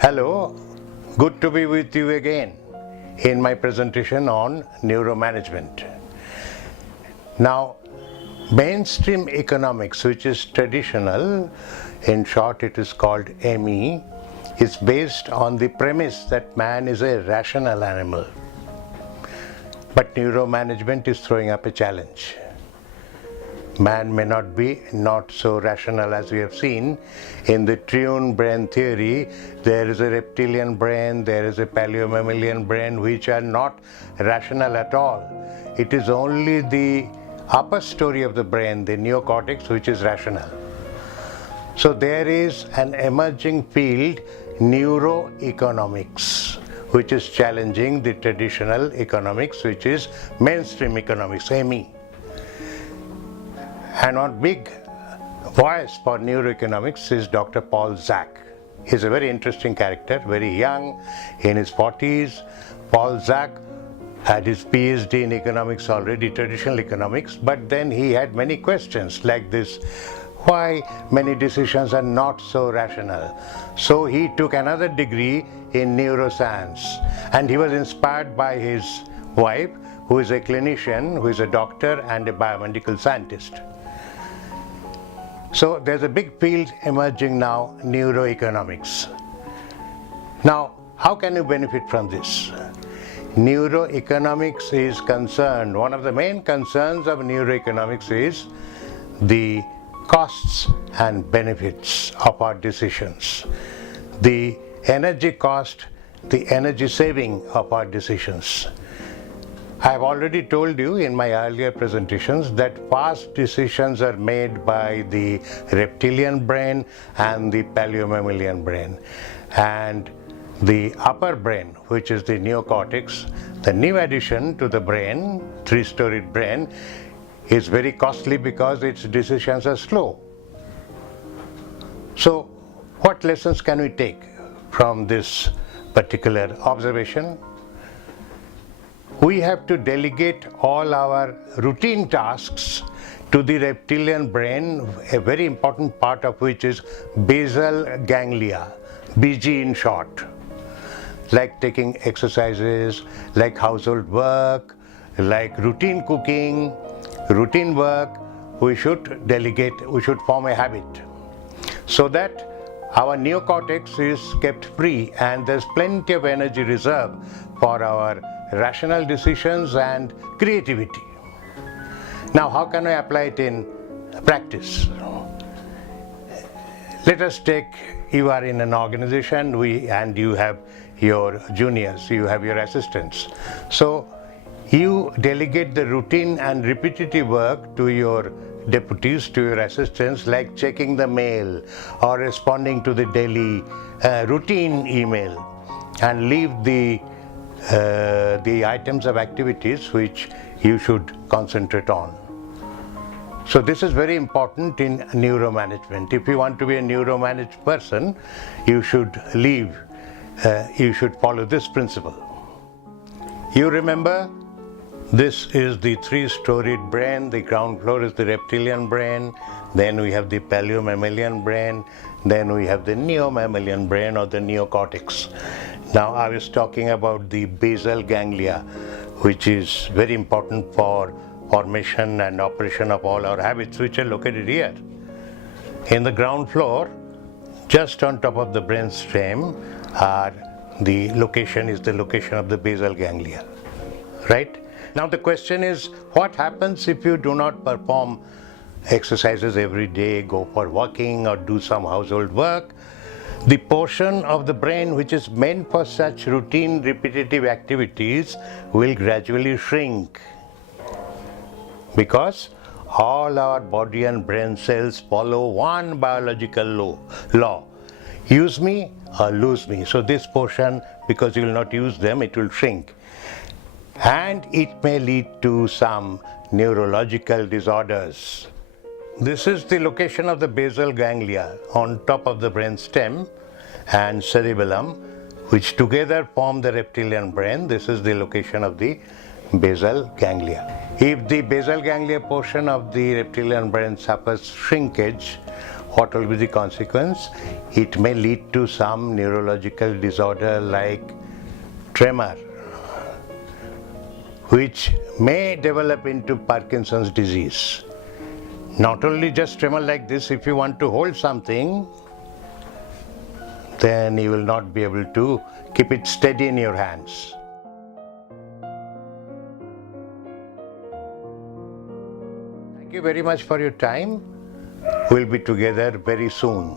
Hello, good to be with you again in my presentation on Neuro Management. Now, mainstream economics, which is traditional, in short it is called ME, is based on the premise that man is a rational animal. But Neuro Management is throwing up a challenge. Man may not be not so rational as we have seen. In the triune brain theory, there is a reptilian brain, there is a paleo-mammalian brain, which are not rational at all. It is only the upper story of the brain, the neocortex, which is rational. So there is an emerging field, Neuro-ECONOMICS, which is challenging the traditional economics, which is mainstream economics, ME. And one big voice for neuroeconomics is Dr. Paul Zak. He's a very interesting character, very young, in his 40s. Paul Zak had his PhD in economics already, traditional economics, but then he had many questions like this: why many decisions are not so rational? So he took another degree in neuroscience, and he was inspired by his wife, who is a clinician, who is a doctor and a biomedical scientist. So there's a big field emerging now, neuroeconomics. Now, how can you benefit from this? Neuroeconomics is concerned, one of the main concerns of neuroeconomics is the costs and benefits of our decisions, the energy cost, the energy saving of our decisions. I have already told you in my earlier presentations that fast decisions are made by the reptilian brain and the paleo-mammalian brain. And the upper brain, which is the neocortex, the new addition to the brain, three-storied brain, is very costly because its decisions are slow. So what lessons can we take from this particular observation? We have to delegate all our routine tasks to the reptilian brain, a very important part of which is basal ganglia, BG in short, like taking exercises, like household work, like routine cooking, routine work. We should delegate, we should form a habit so that our neocortex is kept free and there's plenty of energy reserve for our rational decisions and creativity. Now, how can I apply it in practice? Let us take, you are in an organization and you have your juniors, you have your assistants. So you delegate the routine and repetitive work to your deputies, to your assistants, like checking the mail or responding to the daily routine email, and leave the items of activities which you should concentrate on. So this is very important in neuro management. If you want to be a neuro managed person, you should follow this principle. You remember, this is the three-storied brain. The ground floor is the reptilian brain, then we have the paleo-mammalian brain, then we have the neo-mammalian brain or the neocortex. Now I was talking about the basal ganglia, which is very important for formation and operation of all our habits, which are located here. In the ground floor, just on top of the brainstem, the location is the location of the basal ganglia, right? Now the question is, what happens if you do not perform exercises every day, go for walking or do some household work? The portion of the brain which is meant for such routine repetitive activities will gradually shrink, because all our body and brain cells follow one biological law: use me or lose me. So this portion, because you will not use them, it will shrink. And it may lead to some neurological disorders. This is the location of the basal ganglia on top of the brain stem and cerebellum, which together form the reptilian brain. This is the location of the basal ganglia. If the basal ganglia portion of the reptilian brain suffers shrinkage, what will be the consequence? It may lead to some neurological disorder like tremor, which may develop into Parkinson's disease. Not only just tremor like this, if you want to hold something, then you will not be able to keep it steady in your hands. Thank you very much for your time. We'll be together very soon.